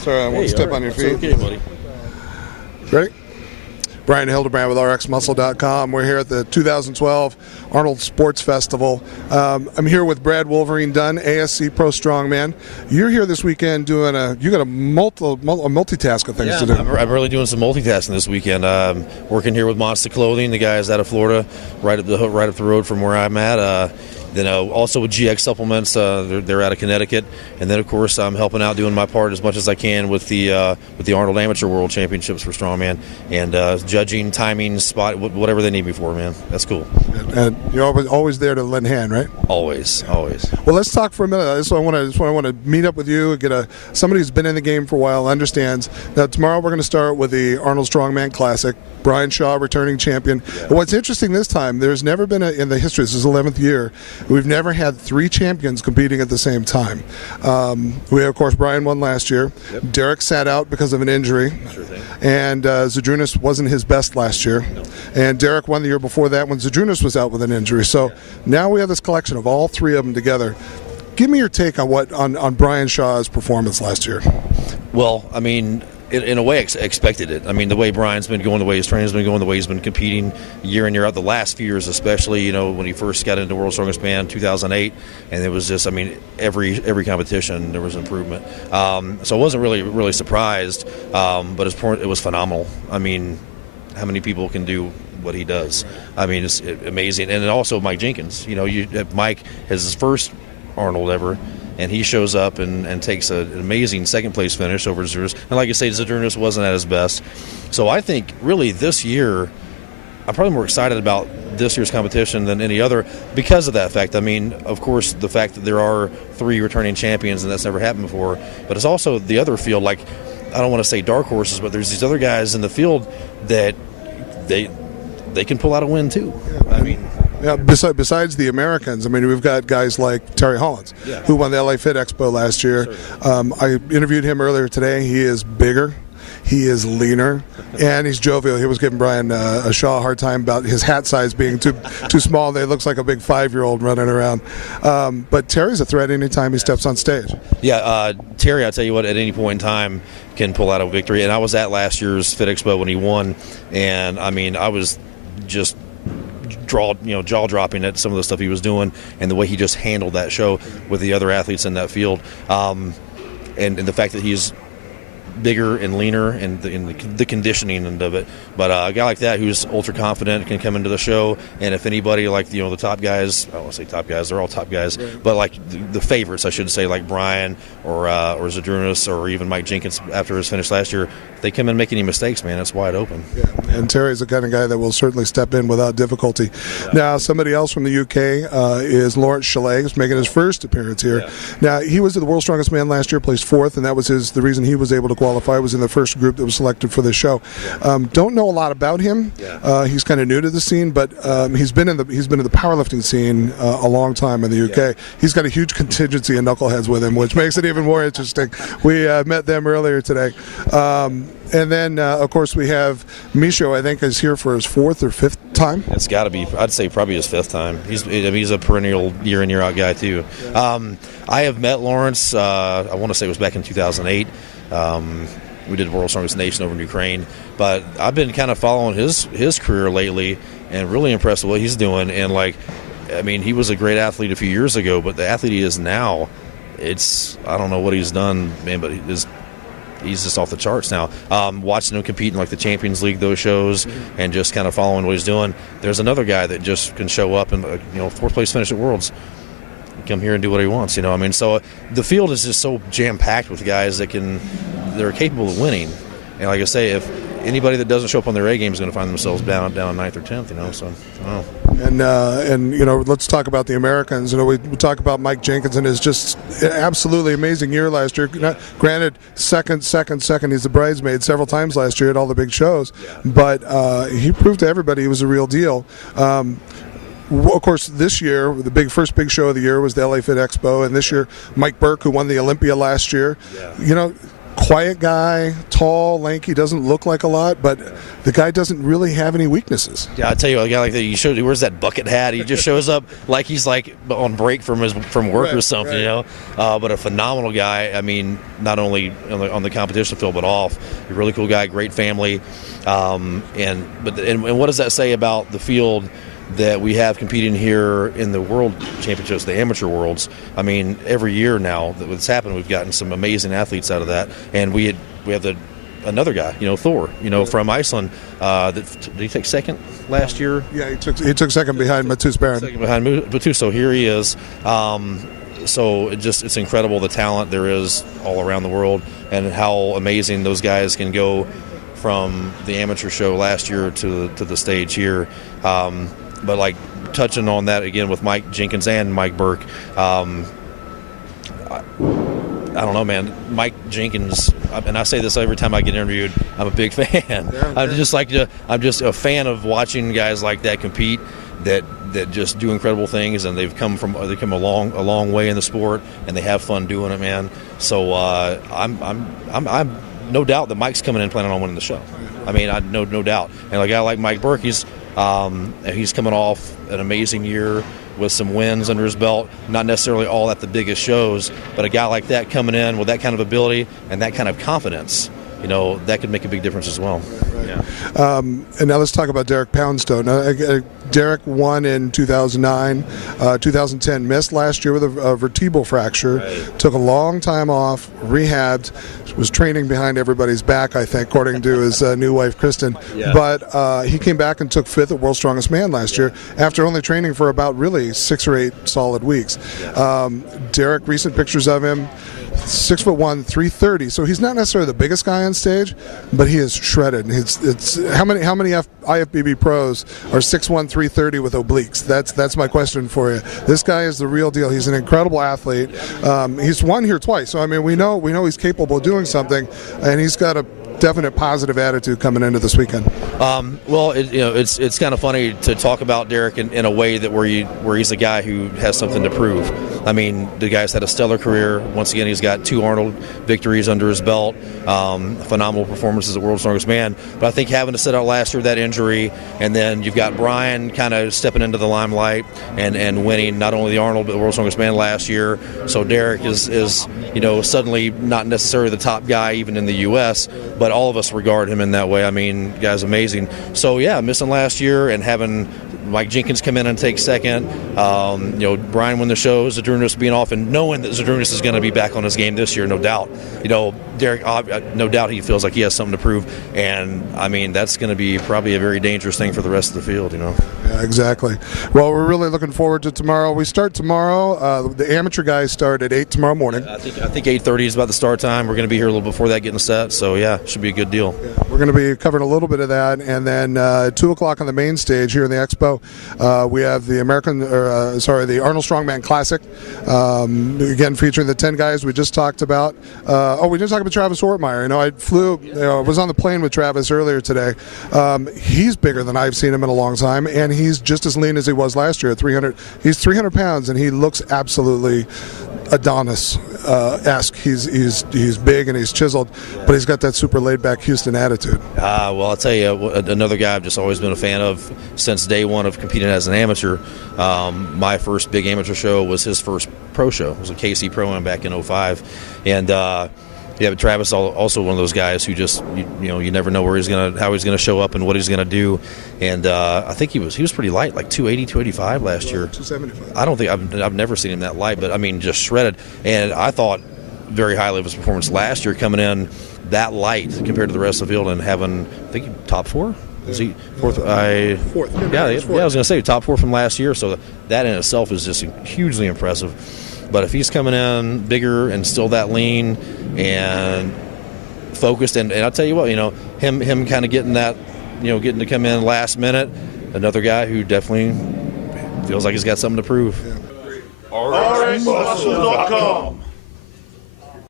Sorry, I won't step on your feet. Okay, buddy. Ready? Bryan Hildebrand with RxMuscle.com. We're here at the 2012 Arnold Sports Festival. I'm here with Brad Wolverine Dunn, ASC Pro Strongman. You're here this weekend doing you got a multitask of things to do. I'm really doing some multitasking this weekend. Working here with Monster Clothing, the guys out of Florida, right up the road from where I'm at. Then also with GX Supplements, they're out of Connecticut, and then of course I'm helping out, doing my part as much as I can with the Arnold Amateur World Championships for Strongman, and judging, timing, spot, whatever they need me for, man. That's cool. And you're always there to lend a hand, right? Always. Well, let's talk for a minute. This is why I want to meet up with you, get somebody who's been in the game for a while, understands. Now tomorrow we're going to start with the Arnold Strongman Classic. Bryan Shaw, returning champion. Yeah. What's interesting this time, there's never been in the history, this is 11th year, we've never had three champions competing at the same time. Of course, Bryan won last year. Yep. Derrick sat out because of an injury. Sure thing. And Zadrunas wasn't his best last year. No. And Derrick won the year before that when Zadrunas was out with an injury. So now we have this collection of all three of them together. Give me your take on Bryan Shaw's performance last year. Well, I mean, in a way, expected it. I mean, the way Bryan's been going, the way his training's been going, the way he's been competing year in, year out, the last few years especially, when he first got into World's Strongest Man in 2008, and it was just, I mean, every competition there was improvement. So I wasn't really surprised, but it was phenomenal. I mean, how many people can do what he does? I mean, it's amazing. And then also Mike Jenkins. Mike has his first Arnold ever, and he shows up and takes an amazing second-place finish over Zadrunas. And like I say, Zadrunas wasn't at his best. So I think, really, this year, I'm probably more excited about this year's competition than any other because of that fact. I mean, of course, the fact that there are three returning champions, and that's never happened before. But it's also the other field, like, I don't want to say dark horses, but there's these other guys in the field that they can pull out a win, too. I mean... Yeah, besides the Americans, I mean, we've got guys like Terry Hollings, who won the LA Fit Expo last year. I interviewed him earlier today. He is bigger, he is leaner, and he's jovial. He was giving Bryan Shaw a hard time about his hat size being too small. He looks like a big 5-year-old running around. But Terry's a threat anytime he steps on stage. Yeah, Terry, I tell you what, at any point in time can pull out a victory. And I was at last year's Fit Expo when he won, and I mean, I was just jaw-dropping at some of the stuff he was doing and the way he just handled that show with the other athletes in that field, and the fact that he's bigger and leaner and the conditioning end of it. But a guy like that who's ultra confident can come into the show, and if anybody like the top guys, I don't want to say top guys, they're all top guys, right, but like the favorites, I should say, like Bryan or Zadrunas or even Mike Jenkins after his finish last year, if they come in and make any mistakes, man, it's wide open. Yeah, and Terry's the kind of guy that will certainly step in without difficulty. Yeah. Now, somebody else from the UK is Lawrence Chalet, who's making his first appearance here. Yeah. Now, he was the World's Strongest Man last year, placed 4th, and that was the reason he was able to qualify, was in the first group that was selected for this show. Don't know a lot about him. Yeah. He's kind of new to the scene, but he's been in the powerlifting scene a long time in the UK. Yeah. He's got a huge contingency of knuckleheads with him, which makes it even more interesting. We met them earlier today. And then, of course, we have Micho, I think, is here for his 4th or 5th time. It's got to be, I'd say, probably his 5th time. He's a perennial year-in, year-out guy, too. Yeah. I have met Lawrence, I want to say it was back in 2008. We did World's Strongest Nation over in Ukraine. But I've been kind of following his career lately and really impressed with what he's doing. And, I mean, he was a great athlete a few years ago, but the athlete he is now, I don't know what he's done, man, but he's just off the charts now. Watching him compete in the Champions League, those shows, and just kind of following what he's doing. There's another guy that just can show up and 4th place finish at Worlds, come here and do what he wants. I mean, so the field is just so jam packed with guys that are capable of winning. And like I say, if anybody that doesn't show up on their A game is going to find themselves down 9th or 10th. So I don't know. And let's talk about the Americans. We talk about Mike Jenkins and his just absolutely amazing year last year. Granted, second. He's the bridesmaid several times last year at all the big shows, but he proved to everybody he was a real deal. Of course, this year, the first big show of the year was the LA Fit Expo, and this year, Mike Burke, who won the Olympia last year. Yeah. quiet guy, tall, lanky, doesn't look like a lot, but the guy doesn't really have any weaknesses. Yeah, I tell you, a guy like that, he wears that bucket hat. He just shows up like he's like on break from work or something, you know. But a phenomenal guy. I mean, not only on the competition field but off. A really cool guy, great family. And what does that say about the field that we have competing here in the World Championships, the Amateur Worlds? I mean, every year now that what's happened, we've gotten some amazing athletes out of that, and we have another guy, Thor, from Iceland. Did he take second last year? Yeah, he took second behind Matus Baron. Second behind Matus, so here he is. So it's incredible the talent there is all around the world, and how amazing those guys can go from the amateur show last year to the stage here. But like touching on that again with Mike Jenkins and Mike Burke, I don't know, man. Mike Jenkins, and I say this every time I get interviewed, I'm a big fan. Yeah, I'm just a fan of watching guys like that compete, that just do incredible things, and they've come a long way in the sport, and they have fun doing it, man. So I'm no doubt that Mike's coming in planning on winning the show. I mean, no doubt. And a guy like Mike Burke, he's coming off an amazing year with some wins under his belt, not necessarily all at the biggest shows, but a guy like that coming in with that kind of ability and that kind of confidence, that could make a big difference as well. Right. Yeah. And now let's talk about Derrick Poundstone. Derrick won in 2009, 2010, missed last year with a vertebral fracture, Right. Took a long time off, rehabbed, was training behind everybody's back, I think, according to his new wife, Kristen. Yeah. But he came back and took fifth at World's Strongest Man last year after only training for about really 6 or 8 solid weeks. Derrick, recent pictures of him, 6'1", 330. So he's not necessarily the biggest guy on stage, but he is shredded. It's how many IFBB pros are 6'1", 330 with obliques? That's my question for you. This guy is the real deal. He's an incredible athlete. He's won here twice, so I mean we know he's capable of doing something, and he's got a definite positive attitude coming into this weekend. Well, it's kind of funny to talk about Derrick in a way that where he's a guy who has something to prove. I mean, the guy's had a stellar career. Once again, he's got 2 Arnold victories under his belt, phenomenal performances at World's Strongest Man. But I think having to sit out last year, that injury, and then you've got Bryan kind of stepping into the limelight and winning not only the Arnold but the World's Strongest Man last year. So Derrick is suddenly not necessarily the top guy even in the U.S., but all of us regard him in that way. I mean, guy's amazing. So yeah, missing last year and having Mike Jenkins come in and take second. Bryan win the show, Zadrunas being off, and knowing that Zadrunas is going to be back on his game this year, no doubt. Derrick, no doubt he feels like he has something to prove, and I mean that's going to be probably a very dangerous thing for the rest of the field. Yeah, exactly. Well, we're really looking forward to tomorrow. We start tomorrow. The amateur guys start at 8 tomorrow morning. I think 8:30 is about the start time. We're going to be here a little before that, getting set. So yeah, should be a good deal. Yeah, we're going to be covering a little bit of that, and then 2 o'clock on the main stage here in the Expo, we have the the Arnold Strongman Classic. Again, featuring the 10 guys we just talked about. We didn't talk about Travis Ostmeyer. I was on the plane with Travis earlier today. He's bigger than I've seen him in a long time, and he's just as lean as he was last year at 300. He's 300 pounds, and he looks absolutely Adonis-esque. He's big and he's chiseled, but he's got that super laid-back Houston attitude. Well, I'll tell you, another guy I've just always been a fan of since day one of competing as an amateur. My first big amateur show was his first pro show. It was a KC Pro-Am back in 05. And but Travis is also one of those guys who just you never know how he's gonna show up and what he's gonna do. And I think he was pretty light, like 280, 285 last year. 275. I don't think I've never seen him that light, but I mean just shredded. And I thought very highly of his performance last year, coming in that light compared to the rest of the field and having, I think, top 4. Was he fourth? Fourth. Yeah, I was going to say top 4 from last year. So that in itself is just hugely impressive. But if he's coming in bigger and still that lean and focused, and I'll tell you what, him kind of getting that, getting to come in last minute, another guy who definitely feels like he's got something to prove. RXmuscle.com